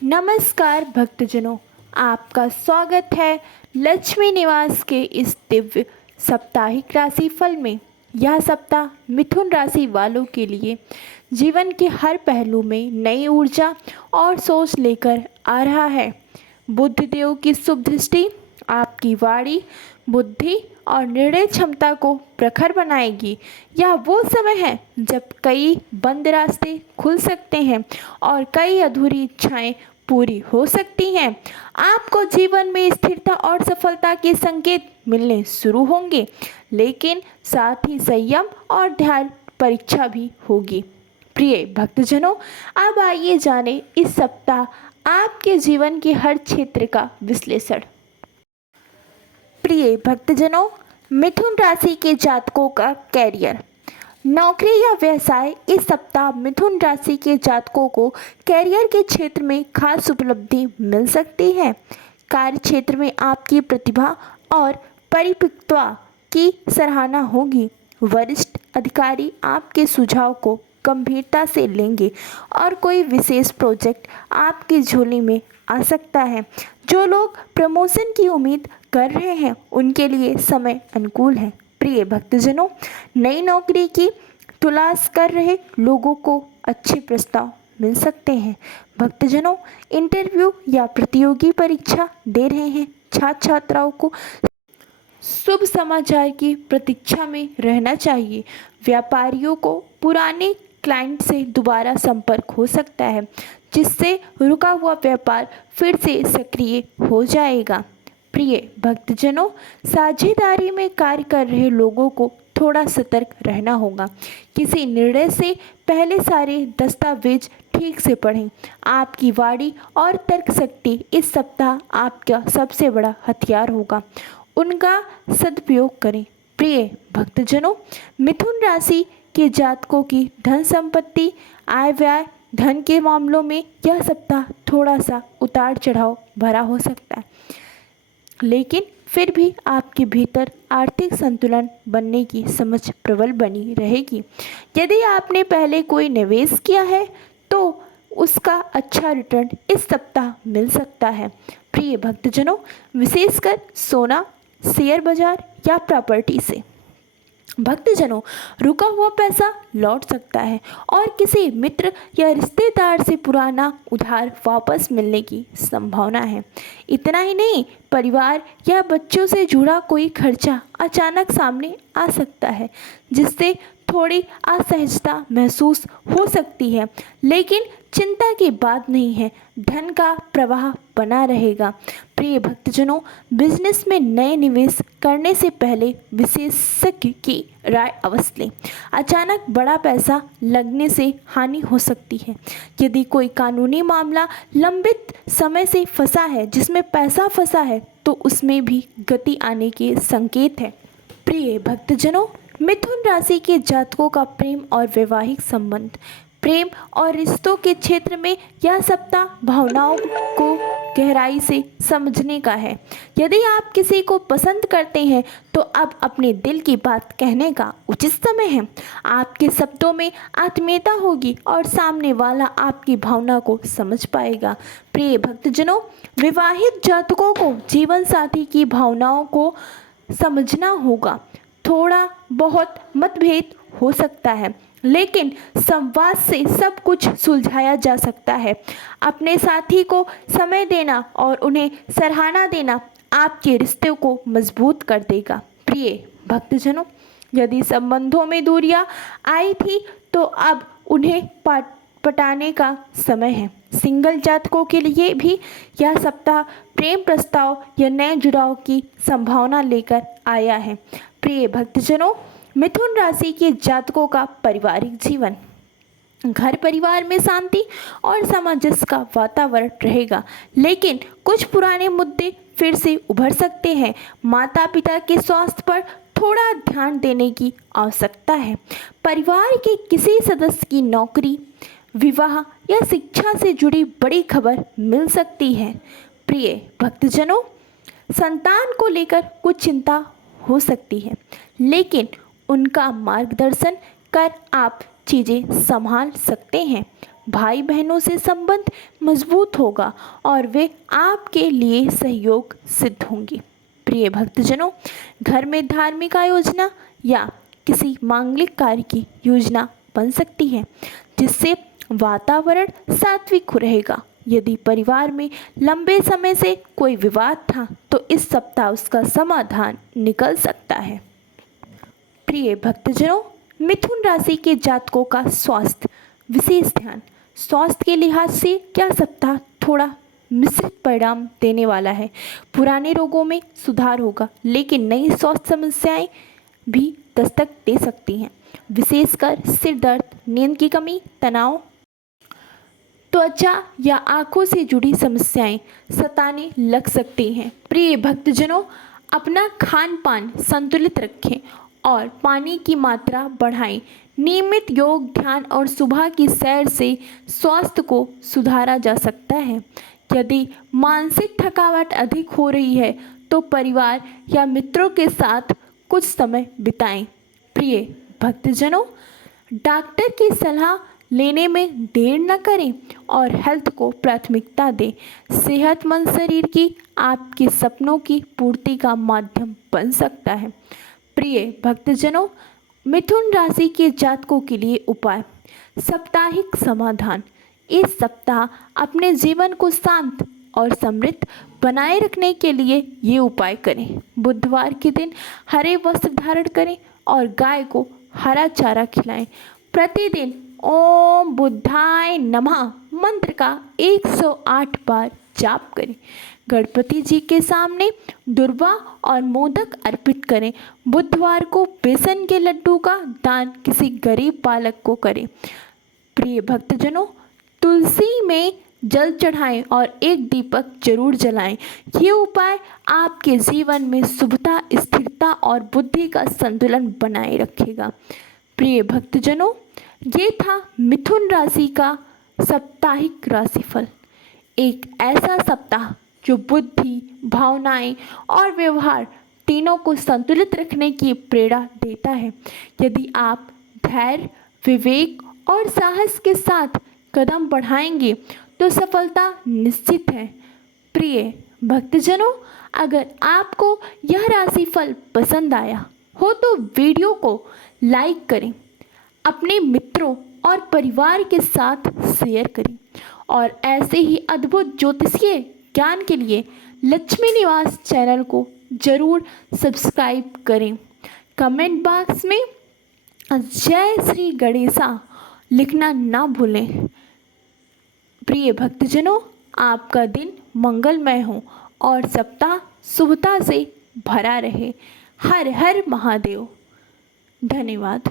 नमस्कार भक्तजनों, आपका स्वागत है लक्ष्मी निवास के इस दिव्य साप्ताहिक राशिफल में। यह सप्ताह मिथुन राशि वालों के लिए जीवन के हर पहलू में नई ऊर्जा और सोच लेकर आ रहा है। बुध देव की शुभ दृष्टि आपकी वाणी, बुद्धि और निर्णय क्षमता को प्रखर बनाएगी। यह वो समय है जब कई बंद रास्ते खुल सकते हैं और कई अधूरी इच्छाएं पूरी हो सकती हैं। आपको जीवन में स्थिरता और सफलता के संकेत मिलने शुरू होंगे, लेकिन साथ ही संयम और ध्यान परीक्षा भी होगी। प्रिय भक्तजनों, अब आइए जानें इस सप्ताह आपके जीवन के हर क्षेत्र का विश्लेषण। प्रिय भक्तजनों, मिथुन राशि के जातकों का कैरियर, नौकरी या व्यवसाय। इस सप्ताह मिथुन राशि के जातकों को कैरियर के क्षेत्र में खास उपलब्धि मिल सकती है। कार्य क्षेत्र में आपकी प्रतिभा और परिपक्वता की सराहना होगी। वरिष्ठ अधिकारी आपके सुझाव को गंभीरता से लेंगे और कोई विशेष प्रोजेक्ट आपकी झोली में आ सकता है। जो लोग प्रमोशन की उम्मीद कर रहे हैं उनके लिए समय अनुकूल है। प्रिय भक्तजनों, नई नौकरी की तलाश कर रहे लोगों को अच्छे प्रस्ताव मिल सकते हैं। भक्तजनों, इंटरव्यू या प्रतियोगी परीक्षा दे रहे हैं छात्र छात्राओं को शुभ समाचार की प्रतीक्षा में रहना चाहिए। व्यापारियों को पुराने क्लाइंट से दोबारा संपर्क हो सकता है, जिससे रुका हुआ व्यापार फिर से सक्रिय हो जाएगा। प्रिय भक्तजनों, साझेदारी में कार्य कर रहे लोगों को थोड़ा सतर्क रहना होगा। किसी निर्णय से पहले सारे दस्तावेज ठीक से पढ़ें। आपकी वाणी और तर्क शक्ति इस सप्ताह आपका सबसे बड़ा हथियार होगा, उनका सदुपयोग करें। प्रिय भक्तजनों, मिथुन राशि के जातकों की धन संपत्ति, आय व्यय, धन के मामलों में यह सप्ताह थोड़ा सा उतार चढ़ाव भरा हो सकता है, लेकिन फिर भी आपके भीतर आर्थिक संतुलन बनने की समझ प्रबल बनी रहेगी। यदि आपने पहले कोई निवेश किया है तो उसका अच्छा रिटर्न इस सप्ताह मिल सकता है। प्रिय भक्तजनों, विशेषकर सोना, शेयर बाजार या प्रॉपर्टी से भक्तजनों रुका हुआ पैसा लौट सकता है और किसी मित्र या रिश्तेदार से पुराना उधार वापस मिलने की संभावना है। इतना ही नहीं, परिवार या बच्चों से जुड़ा कोई खर्चा अचानक सामने आ सकता है, जिससे थोड़ी असहजता महसूस हो सकती है, लेकिन चिंता की बात नहीं है, धन का प्रवाह बना रहेगा। प्रिय भक्तजनों, बिजनेस में नए निवेश करने से पहले विशेषज्ञ की राय अवश्य लें। अचानक बड़ा पैसा लगने से हानि हो सकती है। यदि कोई कानूनी मामला लंबित समय से फंसा है, जिसमें पैसा फंसा है, तो उसमें भी गति आने के संकेत है। प्रिय भक्तजनों, मिथुन राशि के जातकों का प्रेम और वैवाहिक संबंध, प्रेम और रिश्तों के क्षेत्र में यह सप्ताह भावनाओं को गहराई से समझने का है। यदि आप किसी को पसंद करते हैं तो अब अपने दिल की बात कहने का उचित समय है। आपके शब्दों में आत्मीयता होगी और सामने वाला आपकी भावना को समझ पाएगा। प्रिय भक्तजनों, विवाहित जातकों को जीवन साथी की भावनाओं को समझना होगा। थोड़ा बहुत मतभेद हो सकता है, लेकिन संवाद से सब कुछ सुलझाया जा सकता है। अपने साथी को समय देना और उन्हें सराहना देना आपके रिश्ते को मजबूत कर देगा। प्रिय भक्तजनों, यदि संबंधों में दूरियां आई थी तो अब उन्हें पटाने का समय है। सिंगल जातकों के लिए भी यह सप्ताह प्रेम प्रस्ताव या नए जुड़ाव की संभावना लेकर आया है। प्रिय भक्तजनों, मिथुन राशि के जातकों का पारिवारिक जीवन, घर परिवार में शांति और सामंजस्य का वातावरण रहेगा, लेकिन कुछ पुराने मुद्दे फिर से उभर सकते हैं। माता पिता के स्वास्थ्य पर थोड़ा ध्यान देने की आवश्यकता है। परिवार के किसी सदस्य की नौकरी, विवाह या शिक्षा से जुड़ी बड़ी खबर मिल सकती है। प्रिय भक्तजनों, संतान को लेकर कुछ चिंता हो सकती है, लेकिन उनका मार्गदर्शन कर आप चीज़ें संभाल सकते हैं। भाई बहनों से संबंध मजबूत होगा और वे आपके लिए सहयोग सिद्ध होंगी। प्रिय भक्तजनों, घर में धार्मिक आयोजना या किसी मांगलिक कार्य की योजना बन सकती है जिससे वातावरण सात्विक रहेगा। यदि परिवार में लंबे समय से कोई विवाद था तो इस सप्ताह उसका समाधान निकल सकता है। प्रिय भक्तजनों, मिथुन राशि के जातकों का स्वास्थ्य विशेष ध्यान। स्वास्थ्य के लिहाज से क्या सप्ताह थोड़ा मिश्रित परिणाम देने वाला है। पुराने रोगों में सुधार होगा लेकिन नई स्वास्थ्य समस्याएं भी दस्तक दे सकती हैं, विशेषकर सिर दर्द, नींद की कमी, तनाव, त्वचा या आंखों से जुड़ी समस्याएं सताने लग सकती हैं। प्रिय भक्तजनों, अपना खान पान संतुलित रखें और पानी की मात्रा बढ़ाएं। नियमित योग, ध्यान और सुबह की सैर से स्वास्थ्य को सुधारा जा सकता है। यदि मानसिक थकावट अधिक हो रही है तो परिवार या मित्रों के साथ कुछ समय बिताएं। प्रिय भक्तजनों, डॉक्टर की सलाह लेने में देर न करें और हेल्थ को प्राथमिकता दें। सेहतमंद शरीर की आपके सपनों की पूर्ति का माध्यम बन सकता है। प्रिय भक्तजनों, मिथुन राशि के जातकों के लिए उपाय। साप्ताहिक समाधान। इस सप्ताह अपने जीवन को शांत और समृद्ध बनाए रखने के लिए ये उपाय करें। बुधवार के दिन हरे वस्त्र धारण करें और गाय को हरा चारा खिलाएं। प्रतिदिन ओम बुद्धाय नमः मंत्र का 108 बार जाप करें। गणपति जी के सामने दुर्वा और मोदक अर्पित करें। बुधवार को बेसन के लड्डू का दान किसी गरीब बालक को करें। प्रिय भक्तजनों, तुलसी में जल चढ़ाएं और एक दीपक जरूर जलाएं। ये उपाय आपके जीवन में शुभता, स्थिरता और बुद्धि का संतुलन बनाए रखेगा। प्रिय भक्तजनों, ये था मिथुन राशि का साप्ताहिक राशिफल। एक ऐसा सप्ताह जो बुद्धि, भावनाएं और व्यवहार तीनों को संतुलित रखने की प्रेरणा देता है। यदि आप धैर्य, विवेक और साहस के साथ कदम बढ़ाएंगे तो सफलता निश्चित है। प्रिय भक्तजनों, अगर आपको यह राशिफल पसंद आया हो तो वीडियो को लाइक करें, अपने मित्रों और परिवार के साथ शेयर करें और ऐसे ही अद्भुत ज्योतिषीय ज्ञान के लिए लक्ष्मी निवास चैनल को जरूर सब्सक्राइब करें। कमेंट बॉक्स में जय श्री गणेशा लिखना ना भूलें। प्रिय भक्तजनों, आपका दिन मंगलमय हो और सप्ताह शुभता से भरा रहे। हर हर महादेव। धन्यवाद।